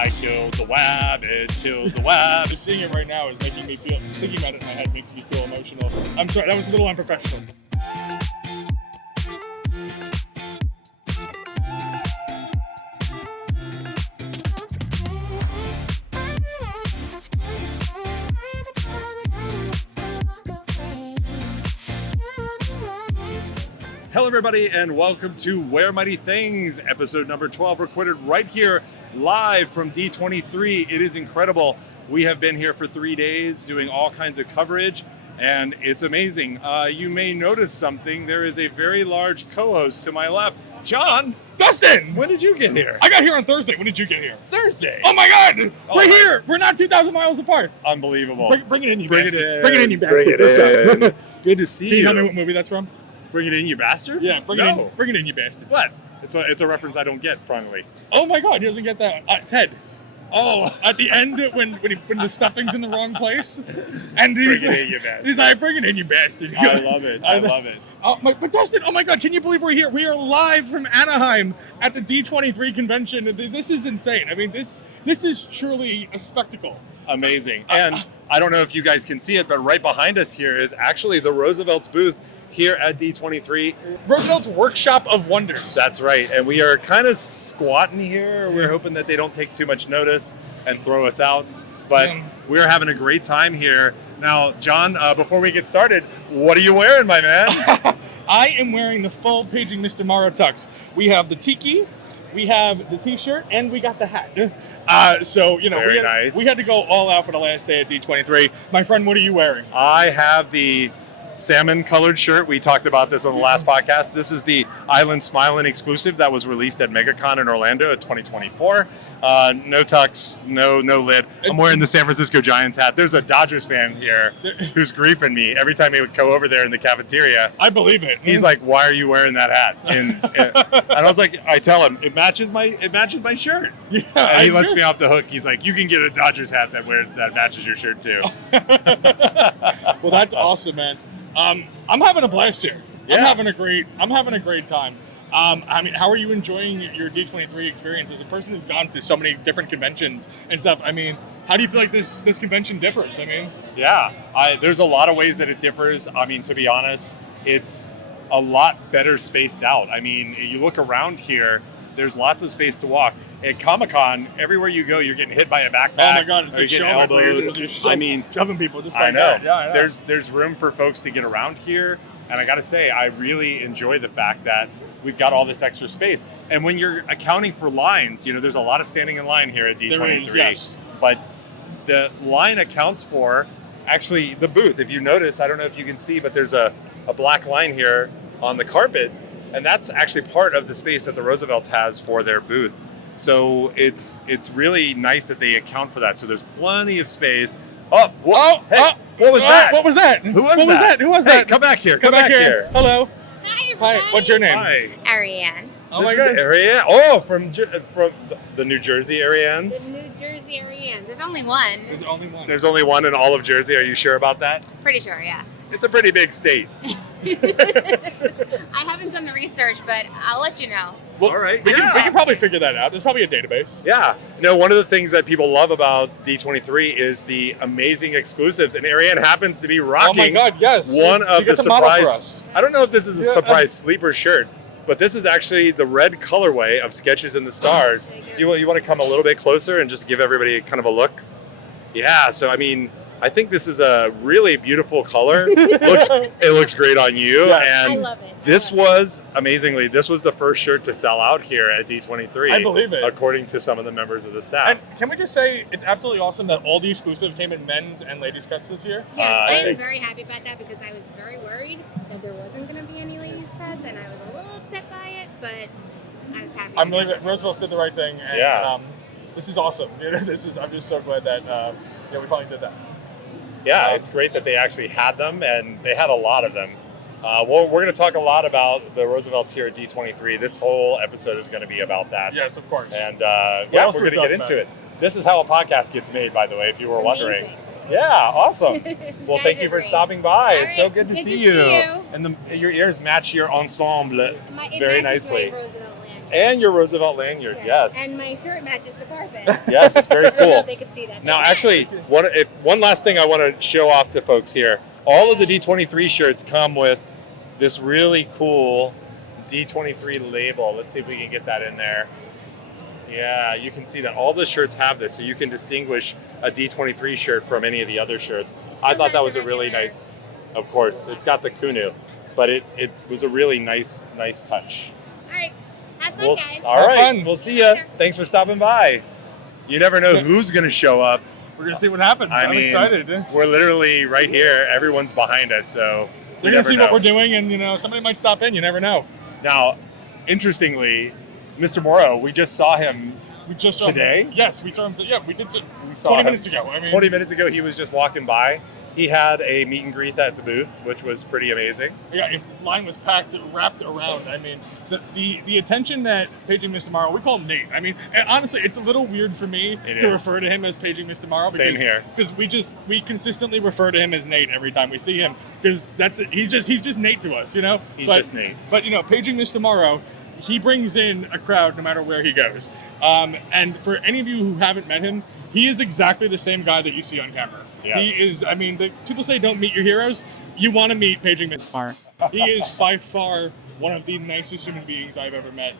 I killed the wabbit, killed the wabbit. Just seeing it right now is making me feel, thinking about it in my head makes me feel emotional. I'm sorry, that was a little unprofessional. Hello everybody and welcome to Where Mighty Things, episode number 12, recorded right here live from D23. It is incredible. We have been here for 3 days doing all kinds of coverage and it's amazing. You may notice something. There is a very large co-host to my left. John, Dustin! When did you get here? I got here on Thursday. When did you get here? Thursday. Oh my God! We're here! We're not 2,000 miles apart. Unbelievable. Bring it in, you Bring bastard. it in. Bring it in, you Bring bastard. it in. Good to see Can you you. tell me what movie that's from? Bring it in, you bastard? Yeah, bring it in, you bastard. What? It's a reference I don't get, frankly. Oh my God, he doesn't get that. Ted. Oh, at the end when the stuffing's in the wrong place, and he's Bring it in, you bastard. He's like, "Bring it in, you bastard." I love it. I love it. But Dustin, oh my God, can you believe we're here? We are live from Anaheim at the D23 convention. This is insane. I mean, this is truly a spectacle. Amazing. And I don't know if you guys can see it, but right behind us here is actually the Roosevelt's booth here at D23. Roosevelt's Workshop of Wonders. That's right. And we are kind of squatting here. We're hoping that they don't take too much notice and throw us out. But we're having a great time here. Now, John, before we get started, what are you wearing, my man? I am wearing the full Paging Mr. Morrow tux. We have the tiki, we have the t-shirt, and we got the hat. So, you know, we had to go all out for the last day at D23. My friend, what are you wearing? I have the salmon colored shirt. We talked about this on the last podcast. This is the Island Smilin' exclusive that was released at MegaCon in Orlando in 2024. No tux, no lid. I'm wearing the San Francisco Giants hat. There's a Dodgers fan here who's griefing me every time he would go over there in the cafeteria. I believe it. He's like, "Why are you wearing that hat?" And I was like, I tell him it matches my shirt. Yeah, and he lets me off the hook. He's like, "You can get a Dodgers hat that matches your shirt too." Well, that's awesome, man. I'm having a blast here. Yeah. I'm having a great time. I mean, how are you enjoying your D23 experience as a person who's gone to so many different conventions and stuff? I mean, how do you feel like this convention differs? I mean, yeah, there's a lot of ways that it differs. I mean, to be honest, it's a lot better spaced out. I mean, you look around here, there's lots of space to walk. At Comic-Con, everywhere you go, you're getting hit by a backpack. Oh my God, it's like shoving people just like that. Yeah, I know. There's room for folks to get around here, and I got to say, I really enjoy the fact that we've got all this extra space. And when you're accounting for lines, you know, there's a lot of standing in line here at D23. There is, yes. But the line accounts for actually the booth. If you notice, I don't know if you can see, but there's a black line here on the carpet, and that's actually part of the space that the Roosevelt's has for their booth. So it's really nice that they account for that. So there's plenty of space. What was that? What was that? Who was that? Hey, come back here. Come back here. Hello. Hi, everybody. Hi. What's your name? Hi. Ariane. Oh This my is God. Ariane. Oh, from the New Jersey Arianes. The New Jersey Ariane. There's only one. There's only one. There's only one in all of Jersey. Are you sure about that? Pretty sure, yeah. It's a pretty big state. I haven't done the research, but I'll let you know. Well, all right. We can probably figure that out. There's probably a database. Yeah. You know, one of the things that people love about D23 is the amazing exclusives, and Ariane happens to be rocking Oh my God, yes. one of the the model for surprise. us. I don't know if this is a surprise sleeper shirt, but this is actually the red colorway of Sketches in the Stars. You want to come a little bit closer and just give everybody kind of a look? Yeah. So, I mean, I think this is a really beautiful color. It looks great on you. Yes. And I love it. this was, amazingly, this was the first shirt to sell out here at D23. I believe it. According to some of the members of the staff. And can we just say it's absolutely awesome that all the exclusive came in men's and ladies cuts this year? Yes, I am very happy about that because I was very worried that there wasn't going to be any ladies cuts, and I was a little upset by it, but I was happy. I'm really glad Roosevelt's did the right thing, and this is awesome. I'm just so glad that we finally did that. Yeah, it's great that they actually had them, and they had a lot of them. We're going to talk a lot about the Roosevelt's here at D23. This whole episode is going to be about that. Yes, of course. And we're going to get into it. This is how a podcast gets made, by the way, if you were wondering. Amazing. Yeah, awesome. Well, You thank guys you are for great. stopping by. All It's so right, good to good see to you. see you. And your ears match your ensemble very nicely. Roosevelt lanyard. And your Roosevelt lanyard, yes. And my shirt matches the carpet. Yes, it's very I don't know cool. if they could see that. Now, actually, one last thing I want to show off to folks here. All of the D23 shirts come with this really cool D23 label. Let's see if we can get that in there. Yeah, you can see that all the shirts have this, so you can distinguish a D23 shirt from any of the other shirts. I thought that was a really nice, of course, it's got the Kunu, but it was a really nice touch. All right. Have fun, guys. All right, fun. we'll see ya. Thanks for stopping by. You never know who's going to show up. We're going to see what happens. I'm excited. We're literally right here. Everyone's behind us, so They're going to see what we're doing, and somebody might stop in. You never know. Now, interestingly, Mr. Morrow, we just saw him today. Yes, we saw him. Yeah, we did. We saw 20 him. minutes ago. 20 minutes ago, he was just walking by. He had a meet and greet at the booth, which was pretty amazing. Yeah, line was packed, wrapped around. I mean, the attention that Paging Mr. Morrow, we call him Nate. I mean, and honestly, it's a little weird for me to refer to him as Paging Mr. Morrow. Same here. Because we consistently refer to him as Nate every time we see him. Because he's just Nate to us, He's just Nate. But Paging Mr. Morrow, he brings in a crowd no matter where he goes. And for any of you who haven't met him, he is exactly the same guy that you see on camera. Yes. He is, people say don't meet your heroes. You want to meet Paging Mr. Morrow. He is by far one of the nicest human beings I've ever met.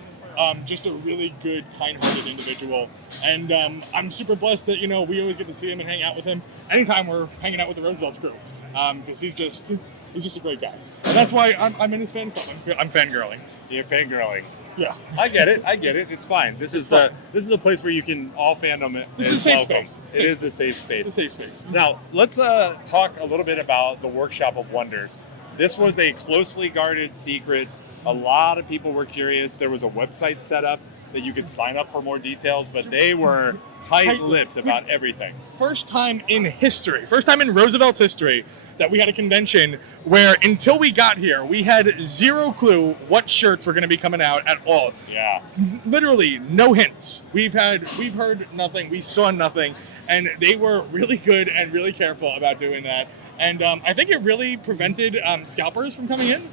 Just a really good, kind-hearted individual. And I'm super blessed that, we always get to see him and hang out with him anytime we're hanging out with the Roosevelt's crew. Because he's just a great guy. And that's why I'm in his fan club. I'm fangirling. You're fangirling. Yeah. I get it. It's fine. This is the place where you can all fandom it. This is a safe space. It is a safe space. It's a safe space. Now, let's talk a little bit about the Workshop of Wonders. This was a closely guarded secret. A lot of people were curious. There was a website set up that you could sign up for more details, but they were tight-lipped about everything. First time in Roosevelt's history, that we had a convention where until we got here, we had zero clue what shirts were going to be coming out at all. Yeah. Literally no hints. We've heard nothing. We saw nothing. And they were really good and really careful about doing that. And I think it really prevented scalpers from coming in.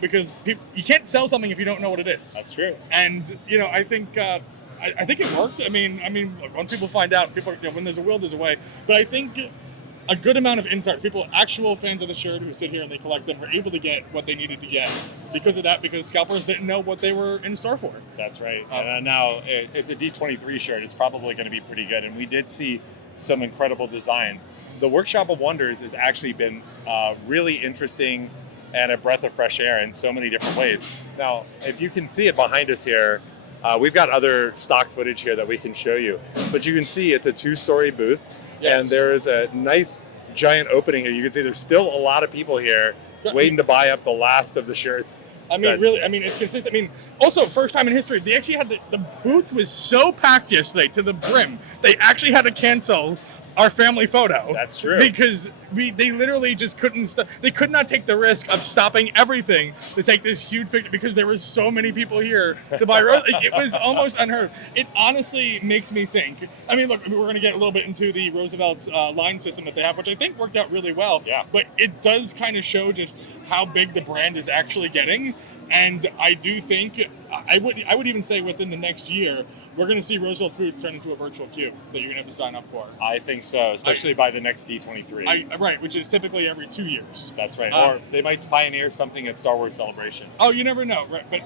Because you can't sell something if you don't know what it is. That's true. And, I think it worked. I mean, look, once people find out, when there's a will, there's a way. But I think a good amount of insight, actual fans of the shirt who sit here and they collect them, were able to get what they needed to get because of that, because scalpers didn't know what they were in store for. That's right. And now it's a D23 shirt. It's probably going to be pretty good. And we did see some incredible designs. The Workshop of Wonders has actually been really interesting and a breath of fresh air in so many different ways. Now, if you can see it behind us here, we've got other stock footage here that we can show you. But you can see it's a 2-story booth. Yes. And there is a nice giant opening here. You can see there's still a lot of people here waiting to buy up the last of the shirts. It's consistent. Also, first time in history, they actually had the booth was so packed yesterday to the brim, they actually had to cancel our family photo. That's true. Because they literally just they could not take the risk of stopping everything to take this huge picture because there was so many people here to buy roses. It was almost unheard of. It honestly makes me think. Look, we're going to get a little bit into the Roosevelt's line system that they have, which I think worked out really well. Yeah. But it does kind of show just how big the brand is actually getting. And I do think, I would even say within the next year, we're going to see Roosevelt's booth turn into a virtual queue that you're going to have to sign up for. I think so, especially by the next D23. Right, which is typically every 2 years. That's right. Or they might pioneer something at Star Wars Celebration. Oh, you never know. Right? But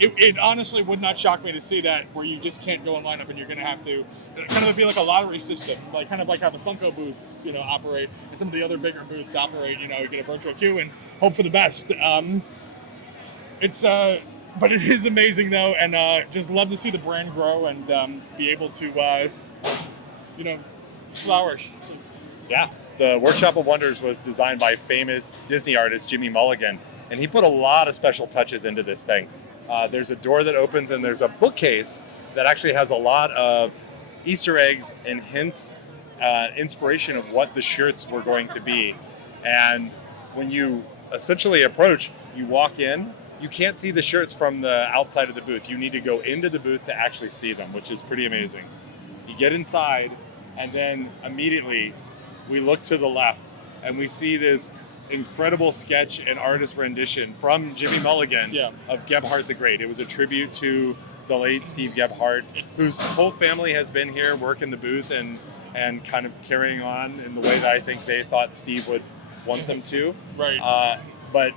it honestly would not shock me to see that where you just can't go and line up and you're going to have to kind of be like a lottery system, kind of like how the Funko booths, operate and some of the other bigger booths operate. You get a virtual queue and hope for the best. But it is amazing, though, and just love to see the brand grow and be able to, flourish. Yeah. The Workshop of Wonders was designed by famous Disney artist Jimmy Mulligan, and he put a lot of special touches into this thing. There's a door that opens, and there's a bookcase that actually has a lot of Easter eggs and hints, inspiration of what the shirts were going to be. And when you essentially approach, you walk in, you can't see the shirts from the outside of the booth. You need to go into the booth to actually see them, which is pretty amazing. You get inside, and then immediately we look to the left, and we see this incredible sketch and artist rendition from Jimmy Mulligan Yeah. of Gebhardt the Great. It was a tribute to the late Steve Gebhardt, whose whole family has been here working the booth and kind of carrying on in the way that I think they thought Steve would want them to. Right. But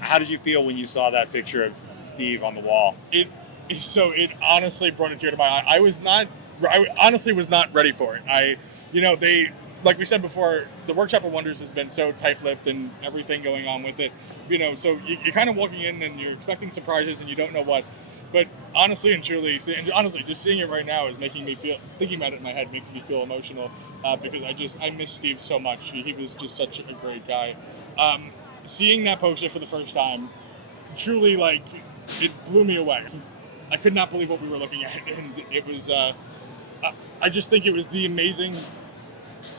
how did you feel when you saw that picture of Steve on the wall? It honestly brought a tear to my eye. I honestly was not ready for it. They, like we said before, the Workshop of Wonders has been so tight-lipped and everything going on with it. So you're kind of walking in and you're expecting surprises and you don't know what. But honestly and truly, just seeing it right now is making me feel, thinking about it in my head makes me feel emotional because I miss Steve so much. He was just such a great guy. Seeing that poster for the first time, truly, it blew me away. I could not believe what we were looking at, and it was, I just think it was the amazing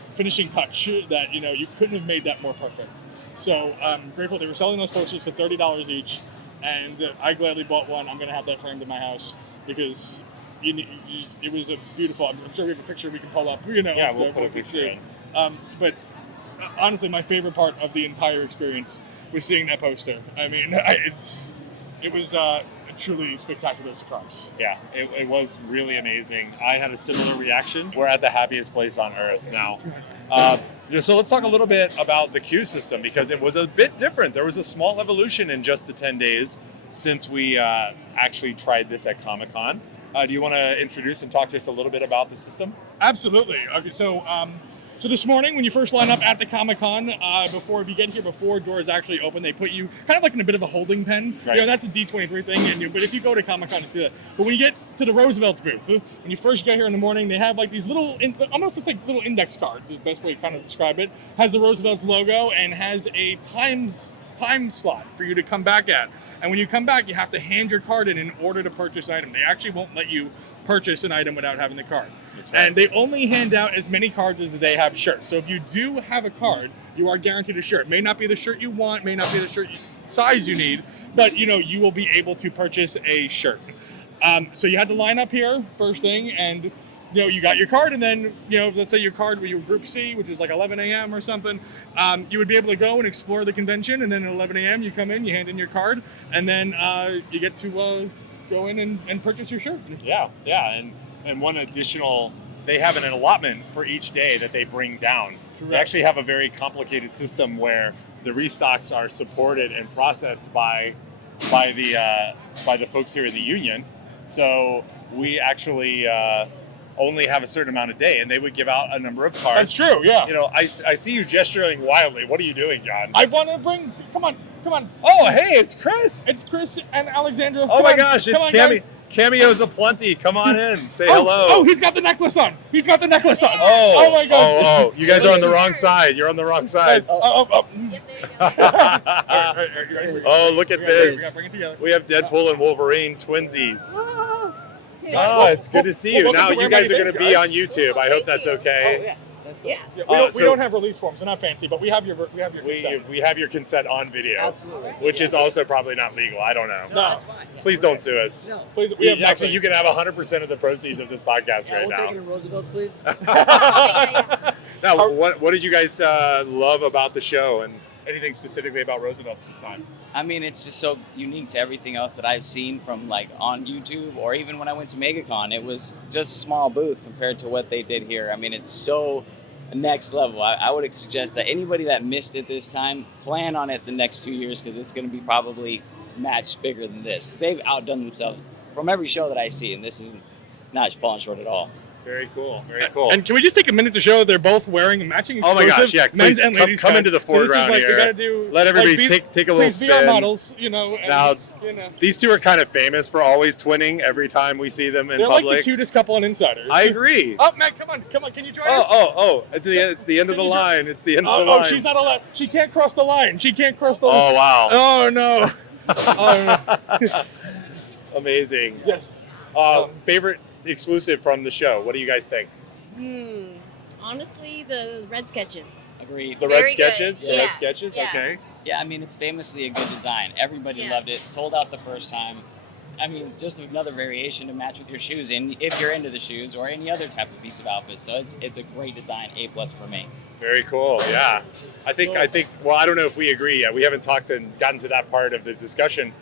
finishing touch that, you couldn't have made that more perfect. So I'm grateful. They were selling those posters for $30 each, and I gladly bought one. I'm going to have that framed in my house because it was a beautiful, I'm sure we have a picture we can pull up, Yeah, so we'll put a everyone can picture see. in. But honestly, my favorite part of the entire experience was seeing that poster. I mean, it was a truly spectacular surprise. Yeah, it was really amazing. I had a similar reaction. We're at the happiest place on earth now. So let's talk a little bit about the queue system because it was a bit different. There was a small evolution in just the 10 days since we actually tried this at Comic-Con. Do you want to introduce and talk just a little bit about the system? Absolutely. Okay, so this morning, when you first line up at the Comic-Con, if you get here before doors actually open, they put you kind of like in a bit of a holding pen. Right. That's a D23 thing. But if you go to Comic-Con, it's that. But when you get to the Roosevelt's booth, when you first get here in the morning, they have like these little, almost looks like little index cards, is the best way to kind of describe it. Has the Roosevelt's logo and has a time slot for you to come back at. And when you come back, you have to hand your card in order to purchase an item. They actually won't let you purchase an item without having the card. Right. And they only hand out as many cards as they have shirts. So if you do have a card, you are guaranteed a shirt. May not be the shirt you want, may not be the shirt size you need, but you will be able to purchase a shirt. So you had to line up here first thing, and you got your card, and then let's say your card with your Group C, which is like 11 a.m. or something, you would be able to go and explore the convention, and then at 11 a.m. you come in, you hand in your card, and then you get to go in and purchase your shirt. Yeah, and one additional, they have an allotment for each day that they bring down. Correct. They actually have a very complicated system where the restocks are supported and processed by the folks here in the union. So we actually only have a certain amount of day, and they would give out a number of cards. That's true, yeah. I see you gesturing wildly. What are you doing, John? I want to bring, come on. Oh, hey, it's Chris. It's Chris and Alexandra. Oh my gosh, it's Cameos aplenty. Come on in, say hello. Oh, he's got the necklace on. Oh my God. Oh, you guys are on the wrong side. You're on the wrong side. Oh. Oh, look at this. Bring it together. We have Deadpool and Wolverine twinsies. Yeah. Oh, it's good to see you. welcome Now to you Where guys are Money going to Goes, be guys. on YouTube. I hope that's okay. Yeah. We don't have release forms. They're not fancy, but we have your consent. We have your consent on video, Absolutely. which is also probably not legal. I don't know. No, that's fine. Yeah. Please don't sue us. No. Please, Actually, you can have 100% of the proceeds of this podcast Yeah, right we'll now. take it in Roosevelt's, please. Now, what did you guys love about the show, and anything specifically about Roosevelt's this time? I mean, it's just so unique to everything else that I've seen from on YouTube, or even when I went to MegaCon. It was just a small booth compared to what they did here. I mean, it's so next level. I would suggest that anybody that missed it this time, plan on it the next 2 years, because it's going to be probably matched bigger than this, because they've outdone themselves from every show that I see, and this is not falling short at all. Very cool. Very cool. And can we just take a minute to show they're both wearing matching Oh exclusive my gosh, yeah, men's please and ladies come cuts. into the So this is foreground we here. gotta do, Let everybody be- take a little please be our spin. models, and, Now, these two are kind of famous for always twinning every time we see them in they're public. like the cutest couple on Insiders. I agree. Oh, Matt, come on, can you join us? Oh, it's the end of the line. It's the end of the line. Oh, she's not allowed. She can't cross the line. Oh, wow. Oh no. Oh no. Amazing. Yes. Favorite exclusive from the show. What do you guys think? Honestly, the red sketches. Agreed. The Very red good. sketches? The Yeah. red sketches? Yeah. Okay. Yeah, I mean, it's famously a good design. Everybody Yeah. loved it. Sold out the first time. I mean, just another variation to match with your shoes, and if you're into the shoes or any other type of piece of outfit. So it's a great design, A+ for me. Very cool. Yeah, I think. Well, I don't know if we agree yet. We haven't talked and gotten to that part of the discussion.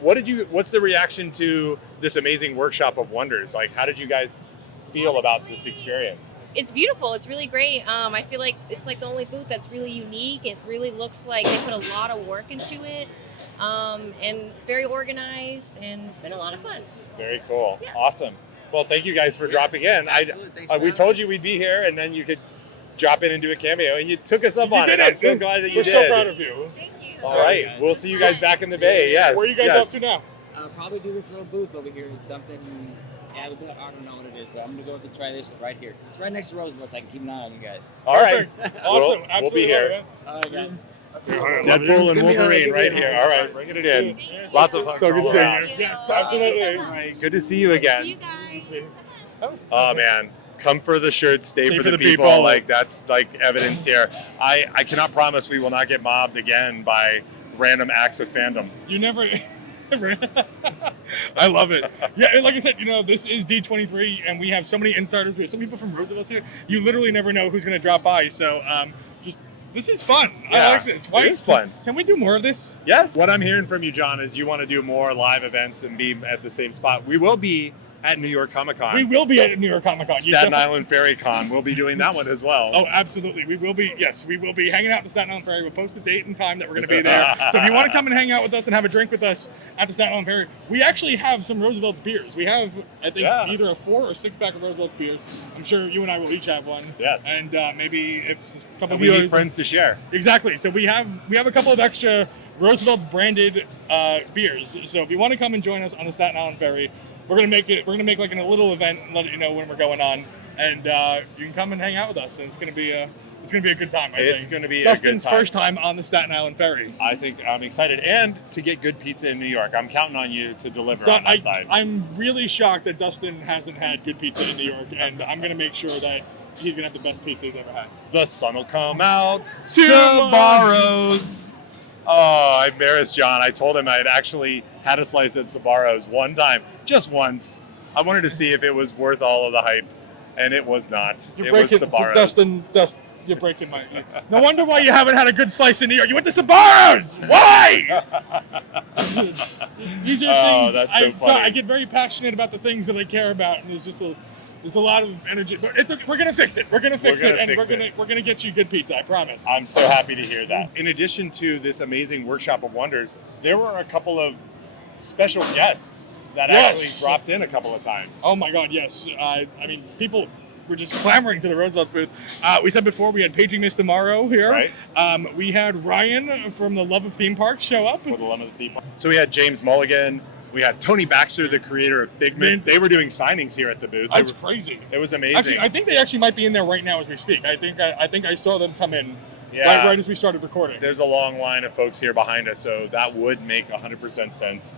What's the reaction to this amazing workshop of wonders? Like, how did you guys feel about this experience? It's beautiful. It's really great. I feel like it's like the only booth that's really unique. It really looks like they put a lot of work into it, and very organized, and it's been a lot of fun. Very cool. Yeah. Awesome. Well, thank you guys for dropping in. We told you we'd be here, and then you could drop in and do a cameo, and you took us up on it. I'm so glad that you We're did. so proud of you. Thank you. All right. We'll see you guys back in the Bay. Yes. Where are you guys yes. up to now? Probably do this little booth over here. It's something. Yeah, I don't know what it is, but I'm gonna go with the try this right here. It's right next to Roosevelt. So I can keep an eye on you guys. All right. Awesome. We'll Absolutely. be here. love it. All right, guys. Deadpool and Wolverine right here. All right, bringing it in. Lots of fun. So good all seeing around. you. Yes, absolutely. All right, good to see you See again. you guys. Oh man, come for the shirts, stay for the people. people. Like that's like evidenced here. I cannot promise we will not get mobbed again by random acts of fandom. You never. I love it. Yeah, and like I said, this is D23, and we have so many insiders. We have some people from Roosevelt here. You literally never know who's going to drop by. So, this is fun. Yeah, I like this. it is fun. Can we do more of this? Yes. What I'm hearing from you, John, is you want to do more live events and be at the same spot. We will be at New York Comic Con. We will be at New York Comic Con. Staten Island Ferry Con. We'll be doing that one as well. Oh, absolutely. We will be. Yes, we will be hanging out at the Staten Island Ferry. We'll post the date and time that we're going to be there. So if you want to come and hang out with us and have a drink with us at the Staten Island Ferry, we actually have some Roosevelt's beers. We have, I think, either a 4 or 6 pack of Roosevelt's beers. I'm sure you and I will each have one. Yes. And maybe if a couple of we you need friends to share. Exactly. So we have a couple of extra Roosevelt's branded beers. So if you want to come and join us on the Staten Island Ferry, we're gonna make like a little event and let you know when we're going on, and you can come and hang out with us, and it's gonna be a good time. It's gonna be Dustin's a good time. first time on the Staten Island Ferry. I think I'm excited, and to get good pizza in New York. I'm counting on you to deliver on that side. I'm really shocked that Dustin hasn't had good pizza in New York, and I'm gonna make sure that he's gonna have the best pizza he's ever had. The sun will come out Tomorrow. Sbarro's. Oh, I embarrassed John. I told him I had actually had a slice at Sbarro's one time, just once. I wanted to see if it was worth all of the hype, and it was not. It was Sbarro's. Dustin, you're breaking my. No wonder why you haven't had a good slice in New York. You went to Sbarro's. Why? These are things. That's so funny. I get very passionate about the things that I care about, and there's a lot of energy. But we're gonna fix it. We're gonna fix it, and we're gonna get you good pizza. I promise. I'm so happy to hear that. In addition to this amazing workshop of wonders, there were a couple of special guests that actually dropped in a couple of times. Oh my God, yes. I mean, people were just clamoring to the Roosevelt's booth. We said before we had Paging Miss Tomorrow here. That's right. We had Ryan from the Love of Theme Parks show up. For the Love of the Theme Park. So we had James Mulligan. We had Tony Baxter, the creator of Figment. They were doing signings here at the booth. That's crazy. It was amazing. Actually, I think they actually might be in there right now as we speak. I think I saw them come in right as we started recording. There's a long line of folks here behind us, so that would make 100% sense.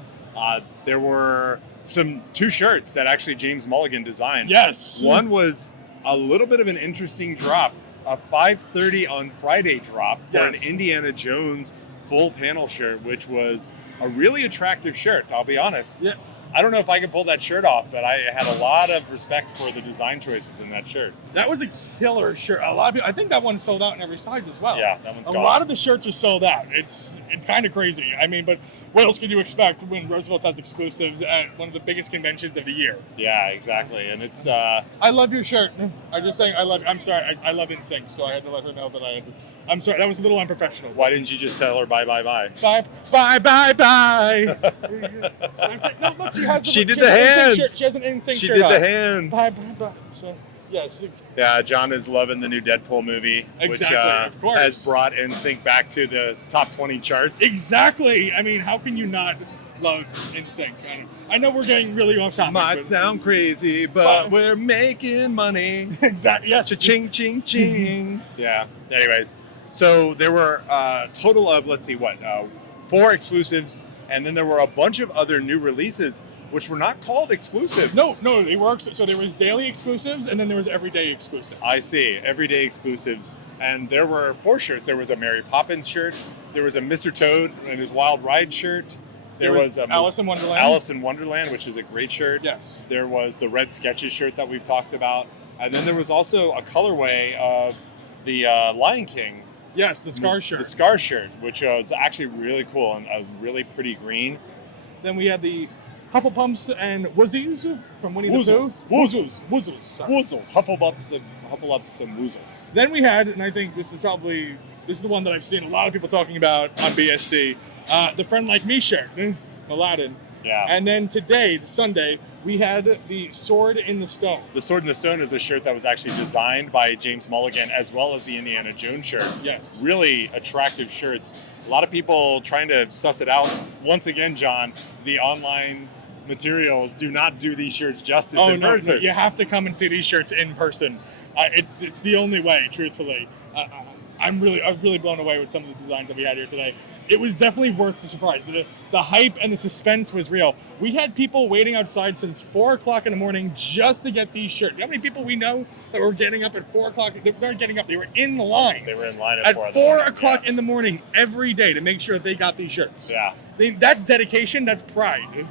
There were 2 shirts that actually James Mulligan designed. Yes. One was a little bit of an interesting drop, a 5:30 on Friday drop for an Indiana Jones full panel shirt, which was a really attractive shirt, I'll be honest. Yeah. I don't know if I could pull that shirt off, but I had a lot of respect for the design choices in that shirt. That was a killer shirt. A lot of people, I think that one sold out in every size as well. Yeah, that one's gone. A lot of the shirts are sold out. It's kind of crazy. I mean, but what else can you expect when Roosevelt has exclusives at one of the biggest conventions of the year? Yeah, exactly. And it's I love your shirt. I'm just saying I'm sorry. I love NSYNC, so I had to let her know that I'm sorry. That was a little unprofessional. Why didn't you just tell her bye? Bye. I said, no, look, she did the hands. She has an NSYNC shirt. She did on. the hands. Bye. So, yes. Yeah, John is loving the new Deadpool movie, Exactly, which of course. has brought NSYNC back to the top 20 charts. Exactly. I mean, how can you not love NSYNC? I know we're getting really off topic. Might sound crazy, but we're making money. Exactly. Yes. Cha-ching, ching, ching. Yeah. Anyways, so there were a total of 4 exclusives, and then there were a bunch of other new releases, which were not called exclusives. No, they were. So there was daily exclusives, and then there was everyday exclusives. I see, everyday exclusives. And there were 4 shirts. There was a Mary Poppins shirt, there was a Mr. Toad and his Wild Ride shirt, There was Alice in Wonderland. Alice in Wonderland, which is a great shirt. Yes. There was the Red Sketches shirt that we've talked about. And then there was also a colorway of the Lion King. Yes, the Scar shirt. The Scar shirt, which was actually really cool and a really pretty green. Then we had the Hufflepumps and Wuzzies from Winnie the Woozles. Pooh. Woozles. Sorry. Woozles. Hufflepuffs and Woozles. Then we had, and I think this is the one that I've seen a lot of people talking about on BSC, the Friend Like Me shirt, Aladdin. Yeah. And then today, Sunday, we had the Sword in the Stone. The Sword in the Stone is a shirt that was actually designed by James Mulligan, as well as the Indiana Jones shirt. Yes. Really attractive shirts. A lot of people trying to suss it out. Once again, John, the online materials do not do these shirts justice in person. No, you have to come and see these shirts in person. It's the only way, truthfully. I'm really blown away with some of the designs that we had here today. It was definitely worth the surprise. The hype and the suspense was real. We had people waiting outside since 4 o'clock in the morning just to get these shirts. How many people we know that were getting up at 4 o'clock? They weren't getting up. They were in line. They were in line at 4 o'clock yeah. in the morning every day to make sure that they got these shirts. Yeah. That's dedication. That's pride.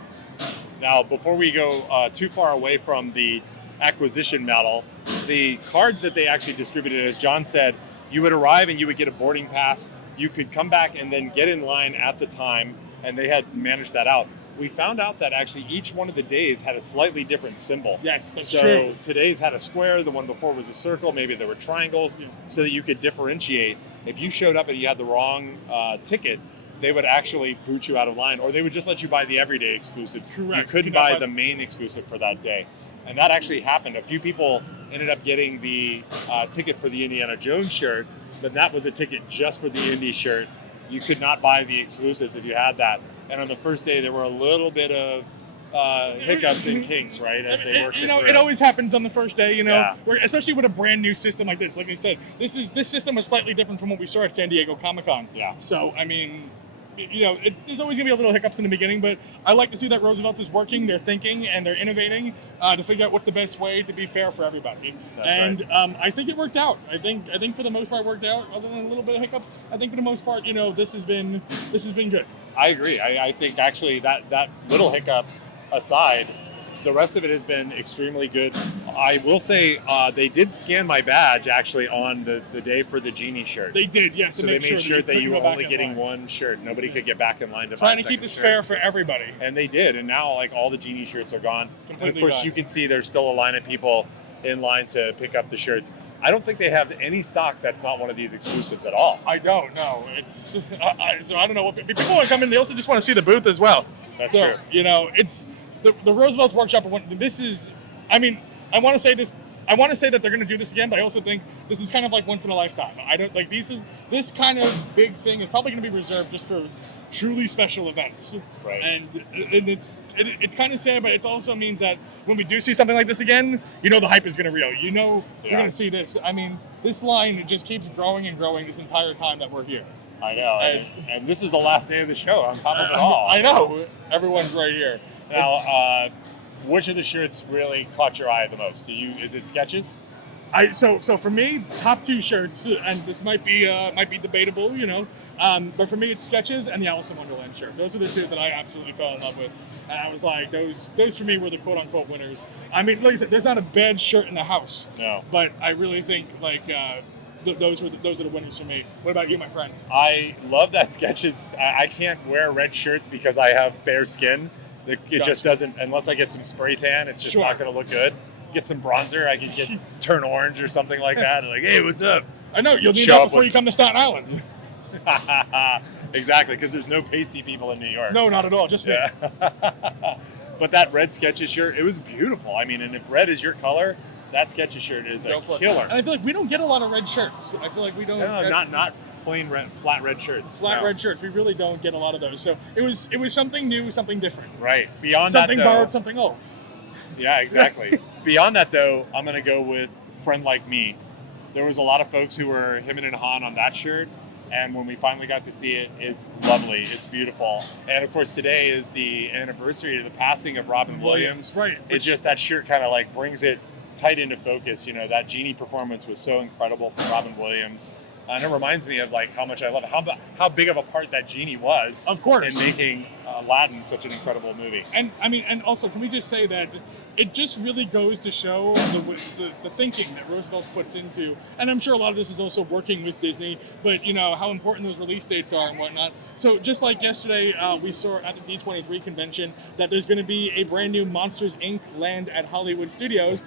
Now, before we go too far away from the acquisition model, the cards that they actually distributed, as John said, you would arrive and you would get a boarding pass. You could come back and then get in line at the time, and they had managed that out. We found out that actually each one of the days had a slightly different symbol. Yes, that's so true. Today's had a square, the one before was a circle, maybe there were triangles, so that you could differentiate. If you showed up and you had the wrong ticket, they would actually boot you out of line, or they would just let you buy the everyday exclusives. Correct. You couldn't buy the main exclusive for that day. And that actually happened. A few people ended up getting the ticket for the Indiana Jones shirt, then that was a ticket just for the Indy shirt. You could not buy the exclusives if you had that. And on the first day, there were a little bit of hiccups and kinks, right, as they worked it through. It always happens on the first day, Yeah. especially with a brand new system like this. Like I said, this system was slightly different from what we saw at San Diego Comic-Con. Yeah. So, I mean, there's always going to be a little hiccups in the beginning, but I like to see that Roosevelt's is working, they're thinking, and they're innovating to figure out what's the best way to be fair for everybody. That's right. I think it worked out. I think for the most part it worked out, other than a little bit of hiccups. I think for the most part, this has been good. I agree. I think actually that little hiccup aside, the rest of it has been extremely good. I will say they did scan my badge actually on the day for the Genie shirt. They did, yes. So they made sure that you were only getting line. one shirt. Nobody could get back in line to buy Trying a to keep second this shirt. fair for everybody. And they did. And now like all the Genie shirts are gone. And of Completely course gone. you can see there's still a line of people in line to pick up the shirts. I don't think they have any stock that's not one of these exclusives at all. I don't know. It's so I don't know what people want to come in. They also just want to see the booth as well. That's true. It's the Roosevelt's Workshop. This is. I mean, I want to say this. I want to say that they're going to do this again, but I also think this is kind of like once in a lifetime. I don't like this kind of big thing is probably going to be reserved just for truly special events. Right. And it's kind of sad, but it also means that when we do see something like this again, the hype is going to real. You're going to see this. I mean, this line just keeps growing and growing this entire time that we're here. I know. And this is the last day of the show on top of it all. I know. Everyone's right here. Now, which of the shirts really caught your eye the most? Is it Sketches? So for me, top two shirts, and this might be debatable, but for me it's Sketches and the Alice in Wonderland shirt. Those are the two that I absolutely fell in love with, and I was like, those for me were the quote unquote winners. I mean, like I said, there's not a bad shirt in the house. No. But I really think those are the winners for me. What about you, my friend? I love that Sketches. I can't wear red shirts because I have fair skin. It just doesn't, unless I get some spray tan, it's just not going to look good. Get some bronzer, I could turn orange or something like that. And like, hey, what's up? I know, you'll need Show that up before you come to Staten Island. Exactly, because there's no pasty people in New York. No, not at all, just me. Yeah. But that red Sketches shirt, it was beautiful. I mean, and if red is your color, that Sketches shirt is a killer. And I feel like we don't get a lot of red shirts. I feel like we don't. No, not plain red, flat red shirts. Red shirts. We really don't get a lot of those. So it was something new, something different. Right. Beyond something that, though, borrowed, something old. Yeah, exactly. Beyond that, though, I'm going to go with Friend Like Me. There was a lot of folks who were hemming and hawing on that shirt. And when we finally got to see it, it's lovely. It's beautiful. And of course, today is the anniversary of the passing of Robin Williams. Right. It's just that shirt kind of brings it tight into focus. That Genie performance was so incredible from Robin Williams. And it reminds me of like how much I love it, how big of a part that genie was, Of course. in making Aladdin such an incredible movie. And I mean, and also, can we just say that it just really goes to show the thinking that Roosevelt puts into, and I'm sure a lot of this is also working with Disney, but you know how important those release dates are and whatnot. So just like yesterday, we saw at the D23 convention that there's going to be a brand new Monsters Inc. land at Hollywood Studios.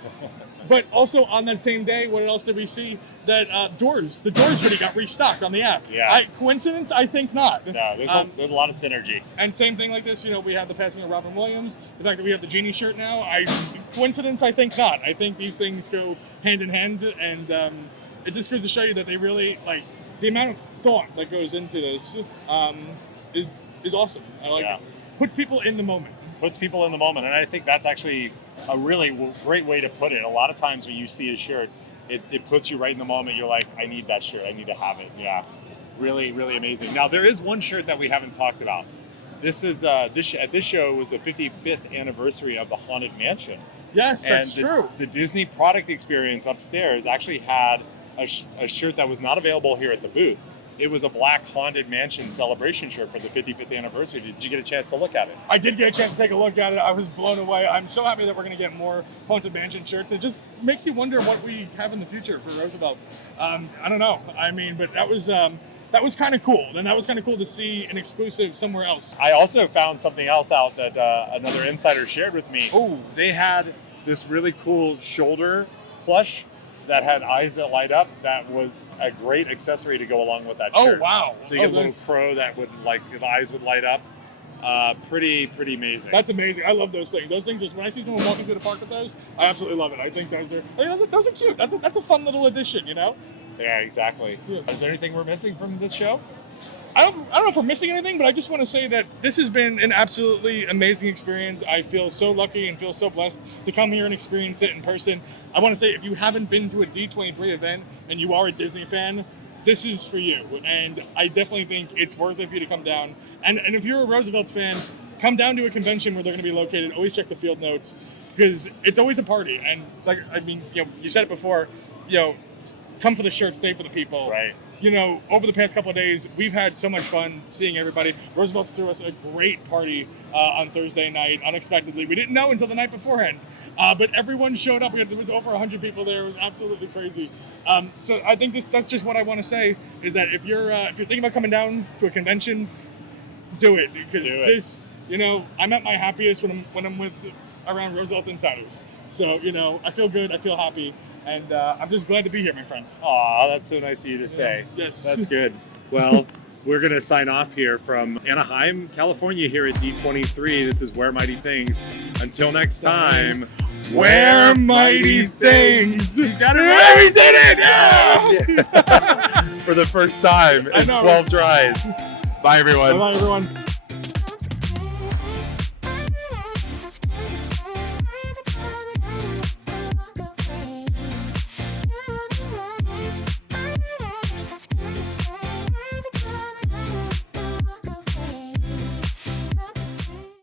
But also on that same day, what else did we see? That the Doors hoodie got restocked on the app. Yeah. Coincidence? I think not. No, there's a lot of synergy. And same thing like this, you know, we have the passing of Robin Williams. The fact that we have the Genie shirt now, coincidence? I think not. I think these things go hand in hand, and it just goes to show you that they really, like, the amount of thought that goes into this is awesome. I like it. Puts people in the moment. Puts people in the moment, and I think that's actually a really great way to put it. A lot of times when you see a shirt, it puts you right in the moment. You're like, I need that shirt. I need to have it. Yeah, really, really amazing. Now, there is one shirt that we haven't talked about. This is at this show was the 55th anniversary of the Haunted Mansion. Yes, that's true. The Disney product experience upstairs actually had a shirt that was not available here at the booth. It was a black Haunted Mansion celebration shirt for the 55th anniversary. Did you get a chance to look at it? I did get a chance to take a look at it. I was blown away. I'm so happy that we're going to get more Haunted Mansion shirts. It just makes you wonder what we have in the future for Roosevelt's. I don't know. I mean, but that was kind of cool. And that was kind of cool to see an exclusive somewhere else. I also found something else out that another insider shared with me. Oh, They had this really cool shoulder plush that had eyes that light up. That was a great accessory to go along with that shirt. Oh, wow. So you get a little crow that would, like, the eyes would light up. Pretty amazing. That's amazing. I love those things. Those things, when I see someone walking through the park with those, I absolutely love it. I think those are cute. That's a fun little addition, you know? Yeah, exactly. Yeah. Is there anything we're missing from this show? I don't know if we're missing anything, but I just want to say that this has been an absolutely amazing experience. I feel so lucky and feel so blessed to come here and experience it in person. I want to say, if you haven't been to a D23 event and you are a Disney fan, this is for you. And I definitely think it's worth it for you to come down. And if you're a Roosevelt's fan, come down to a convention where they're going to be located. Always check the field notes, because it's always a party. And like, I mean, you know, you said it before, you know, come for the shirt, stay for the people. Right. You know, over the past couple of days, we've had so much fun seeing everybody. Roosevelt's threw us a great party on Thursday night, unexpectedly. We didn't know until the night beforehand, but everyone showed up. There was over 100 people there. It was absolutely crazy. So I think that's just what I want to say, is that if you're thinking about coming down to a convention, do it, because this, you know, I'm at my happiest when I'm with around Roosevelt's insiders. So, you know, I feel good. I feel happy. And I'm just glad to be here, my friend. Aw, that's so nice of you to say. Yes. That's good. Well, we're going to sign off here from Anaheim, California, here at D23. This is Where Mighty Things. Until next time, Where Mighty Things. You got it Yeah, right. we did it! Yeah! For the first time in 12 tries. Bye, everyone. Bye-bye, everyone.